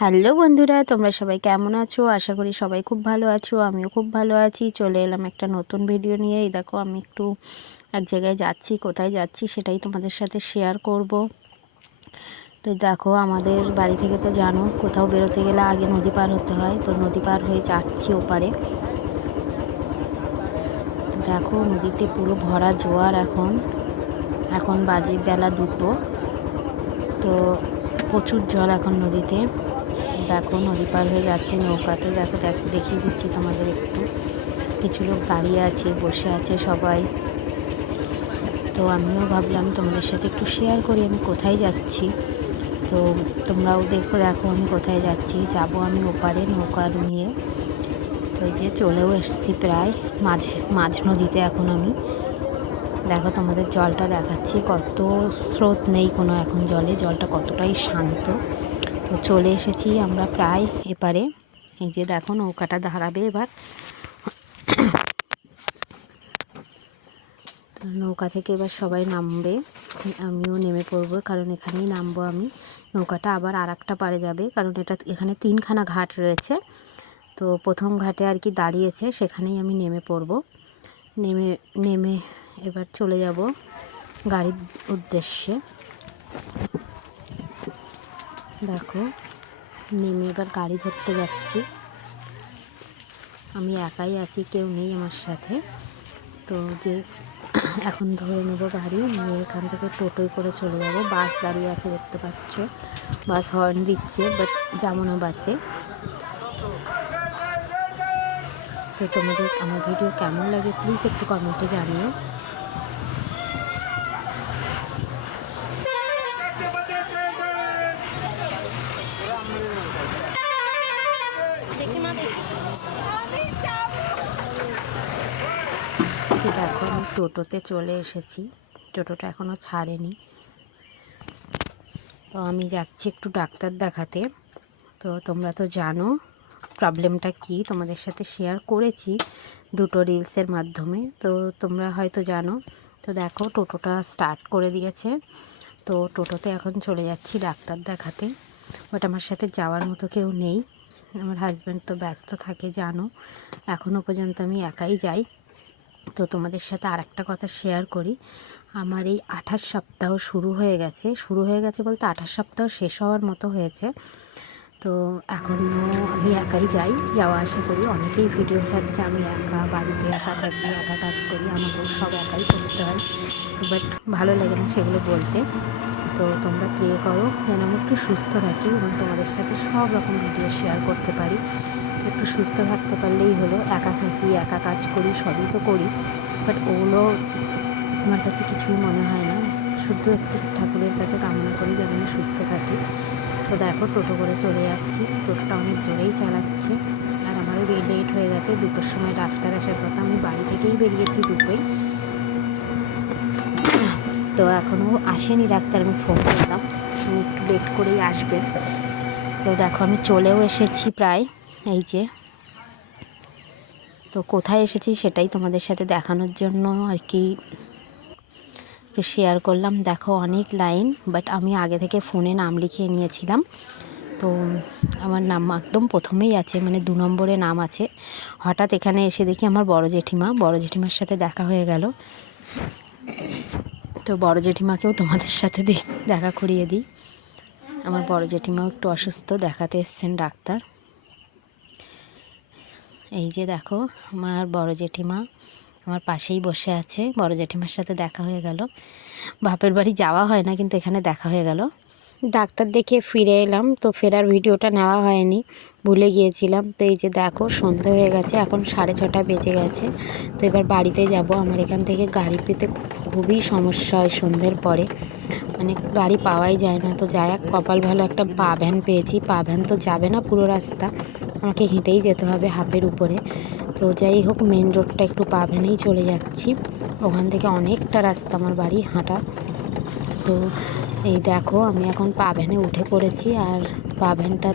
Hello বন্ধুরা, তোমরা সবাই কেমন আছো? আশা করি সবাই খুব ভালো আছো, আমিও খুব ভালো আছি। চলে এলাম একটা নতুন ভিডিও নিয়ে। এই দেখো, আমি একটু এক জায়গায় যাচ্ছি, কোথায় যাচ্ছি সেটাই তোমাদের সাথে শেয়ার করব। তো দেখো, আমাদের বাড়ি থেকে তো জানো, কোথাও বেরোতে গেলে আগে নদী পার হতে হয়। তো নদী পার হয়ে যাচ্ছি ওপারে। দেখো, নদীতে পুরো ভরা জোয়ার এখন। এখন বাজে বেলা দুটো। তো প্রচুর জল এখন নদীতে। দেখো নদী পার হয়ে যাচ্ছে, নৌকাতে দেখো দেখো, দেখিয়ে দিচ্ছি তোমাদের একটু। কিছু লোক দাঁড়িয়ে আছে, বসে আছে সবাই। তো আমিও ভাবলাম তোমাদের সাথে একটু শেয়ার করি, আমি কোথায় যাচ্ছি। তো তোমরাও দেখো দেখো আমি কোথায় যাচ্ছি। যাব আমি ওপারে নৌকা নিয়ে। এই যে চলেও এসেছি প্রায়, মাঝ মাঝ নদীতে এখন আমি। দেখো তোমাদের জলটা দেখাচ্ছি, কত স্রোত নেই কোনো এখন জলে, জলটা কতটাই শান্ত। তো চলে এসেছি আমরা প্রায় এপারে। এই যে দেখো নৌকাটা দাঁড়াবে এবার। নৌকা থেকে এবার সবাই নামবে। আমিও নেমে পড়ব, কারণ এখানেই নামবো আমি। নৌকাটা আবার আর একটা পারে যাবে, কারণ এটা এখানে তিনখানা ঘাট রয়েছে। তো প্রথম ঘাটে আর কি দাঁড়িয়েছে, সেখানেই আমি নেমে পড়ব। নেমে নেমে এবার চলে যাব গাড়ির উদ্দেশ্যে। দেখো, নেমে এবার গাড়ি ধরতে যাচ্ছি। আমি একাই আছি, কেউ নেই আমার সাথে। তো যে এখন ধরে নেব গাড়ি, নিয়ে এখান থেকে টোটোয় করে চলে যাব। বাস দাঁড়িয়ে আছে দেখতে পাচ্ছ। বাস হর্ন দিচ্ছে বাট যাব না বাসে। তো তোমাদের, আমার ভিডিও কেমন লাগে প্লিজ একটু কমেন্টে জানিও। আমি টোটোতে চলে এসেছি। টোটোটা এখনও ছাড়েনি। তো আমি যাচ্ছি একটু ডাক্তার দেখাতে। তো তোমরা তো জানো প্রবলেমটা কি, তোমাদের সাথে শেয়ার করেছি দুটো রিলসের মাধ্যমে। তো তোমরা হয়তো জানো। তো দেখো টোটোটা স্টার্ট করে দিয়েছে। তো টোটোতে এখন চলে যাচ্ছি ডাক্তার দেখাতে। বাট আমার সাথে যাওয়ার মতো কেউ নেই। আমার হাজব্যান্ড তো ব্যস্ত থাকে, জানো। এখনও পর্যন্ত আমি একাই যাই। তো তোমাদের সাথে আর একটা কথা শেয়ার করি। আমার এই আঠাশ সপ্তাহ শুরু হয়ে গেছে। শুরু হয়ে গেছে বলতে আঠাশ সপ্তাহ শেষ হওয়ার মতো হয়েছে। তো এখনও আমি একাই যাই, যাওয়া আসা করি। অনেকেই ভিডিও খাচ্ছে, আমি একা, বাড়িতে একা থাকি একা কাজ করি, আমাকেও সব একাই করতে হয়। বাট ভালো লাগে না সেগুলো বলতে। তো তোমরা প্রে করো, যেন আমি একটু সুস্থ থাকি এবং তোমাদের সাথে সব রকম ভিডিও শেয়ার করতে পারি। একটু সুস্থ থাকতে পারলেই হলো একা থাকি একা কাজ করি, সবই তো করি বাট ওগুলো আমার কাছে কিছুই মনে হয় না। শুধু একটু ঠাকুরের কাছে কামনা করি যেন আমি সুস্থ থাকি। তো দেখো টোটো করে চলে যাচ্ছি, টোটোটা অনেক জোরেই চালাচ্ছে। আর আমারও লেট হয়ে গেছে, দুটোর সময় ডাক্তার আসার কথা, আমি বাড়ি থেকেই বেরিয়েছি দুটোই। তো এখনও আসেনি ডাক্তার, আমি ফোন করলাম একটু লেট করেই আসবেন। তো দেখো আমি চলেও এসেছি প্রায়, এই যে। তো কোথায় এসেছি সেটাই তোমাদের সাথে দেখানোর জন্য আর কি। শেয়ার করলাম। দেখো, অনেক লাইন বাট আমি আগে থেকে ফোনে নাম লিখিয়ে নিয়েছিলাম। তো আমার নাম একদম প্রথমেই আছে মানে দু নম্বরে নাম আছে। হঠাৎ এখানে এসে দেখি আমার বড় জেঠিমা। বড় জেঠিমার সাথে দেখা হয়ে গেল। তো বড় জেঠিমাকেও তোমাদের সাথে দেখা করিয়ে দিই। আমার বড় জেঠিমাও একটু অসুস্থ, দেখাতে এসছেন ডাক্তার। এই যে দেখো, আমার বড় জেঠিমা আমার পাশেই বসে আছে। বড় জেঠিমার সাথে দেখা হয়ে গেল। বাপের বাড়ি যাওয়া হয় না, কিন্তু এখানে দেখা হয়ে গেল। ডাক্তার দেখে ফিরে এলাম, তো ফেরার ভিডিওটা নেওয়া হয়নি। ভুলে গিয়েছিলাম। তো এই যে দেখো, সন্ধে হয়ে গেছে, এখন সাড়ে ছটা বেজে গেছে। তো এবার বাড়িতে যাব। আমার এখান থেকে গাড়ি পেতে খুবই সমস্যা হয় সন্ধ্যের পরে। মানে গাড়ি পাওয়াই যায় না। তো যাই এক কপাল ভালো একটা পা ভ্যান পেয়েছি। পা ভ্যান তো যাবে না পুরো রাস্তা। আমাকে হেঁটেই যেতে হবে হাফের উপরে। তো যাই হোক মেন রোডটা একটু পা ভ্যানেই চলে যাচ্ছি। ওখান থেকে অনেকটা রাস্তা আমার বাড়ি হাঁটা। তো এই দেখো, আমি এখন পা ভ্যানে উঠে পড়েছি আর পা ভ্যানটা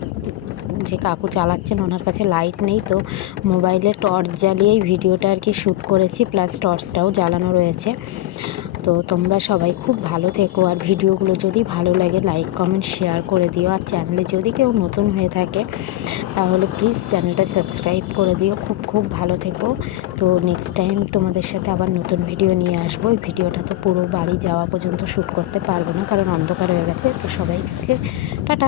যে কাকু চালাচ্ছেন, ওনার কাছে লাইট নেই তো। মোবাইলে টর্চ জ্বালিয়েই ভিডিওটা আর কি শ্যুট করেছি প্লাস টর্চটাও জ্বালানো রয়েছে। তো তোমরা সবাই খুব ভালো থেকো। আর ভিডিওগুলো যদি ভালো লাগে লাইক কমেন্ট শেয়ার করে দিও। আর চ্যানেলে যদি কেউ নতুন হয়ে থাকে, তাহলে প্লিজ চ্যানেলটা সাবস্ক্রাইব করে দিও। খুব খুব ভালো থেকো। তো নেক্সট টাইম তোমাদের সাথে আবার নতুন ভিডিও নিয়ে আসব। ওই ভিডিওটা তো পুরো বাড়ি যাওয়া পর্যন্ত শ্যুট করতে পারব না, কারণ অন্ধকার হয়ে গেছে। তো সবাইকে টাটা।